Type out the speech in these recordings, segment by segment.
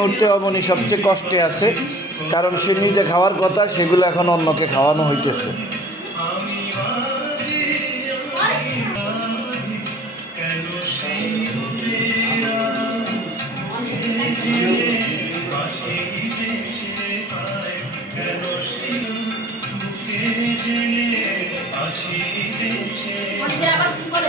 মুহূর্তে অবনী সবচেয়ে কষ্টে আছে, কারণ সে নিজে খাওয়ার কথা, সেগুলো এখন অন্যকে খাওয়ানো হইতেছে। আবার কি করে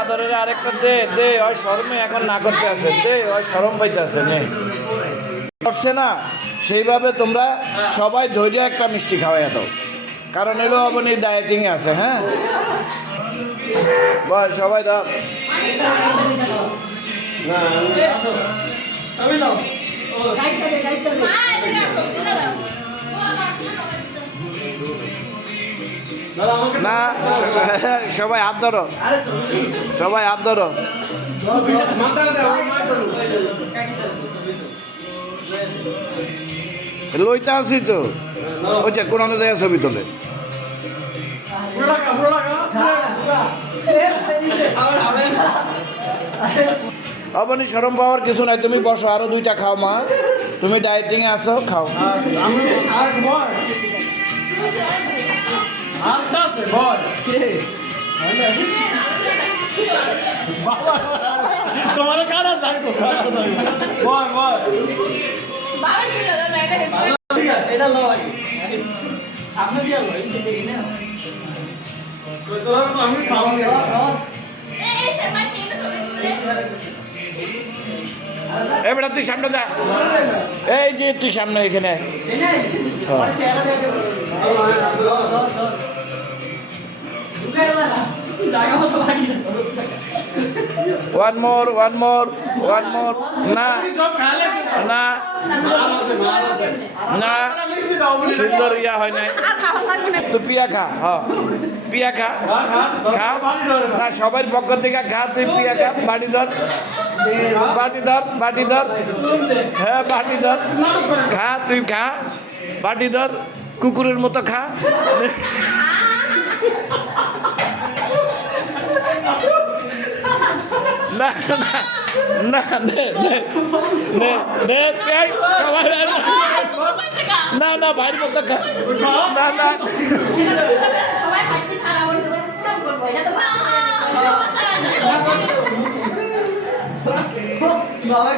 আদরের আরেকটা দে দে, ওই শরমে এখন না করতে আছে। দে, ওই শরম পাইতে আছে, নে। করছে না, সেইভাবে তোমরা সবাই ধৈর্য একটা মিষ্টি খাওয়াই দাও। কারণ এলো অবনী ডায়েটিং আছে হ্যাঁ? বল, সবাই দাও। না, সবাই হাত ধরো। সবাই হাত ধরো। লইতে আসি তো। ওই যে কোন জায়গায় ছবি তোলে। অবনী সরম পাওয়ার কিছু নাই তুমি বসো আরও দুইটা খাও মা তুমি ডায়েটিং এ আছো খাও তোমার কারা এটা সামনে দিয়া সেটা কিনে তো তো আমি খাওয়ানি এই মাই কেন সবাই এ বেটা তুই সামনে যা। এই যে তুই সামনে এখানে। One more one more one more না না না সুন্দর ইয়া হয় নাই। তুই পিয়া খা, হ। পিয়া খা। খা। না সবার পক্ষ থেকে খা, তুই পিয়া খা বাড়ি ধর। বাটি ধর বাটি ধর। হ্যাঁ বাটি ধর। খা, তুই খা। বাটি ধর, কুকুরের মতো খা। না না না নে নে নে নে এই, সবাই না না ভাইয়ের মতো না না। সবাই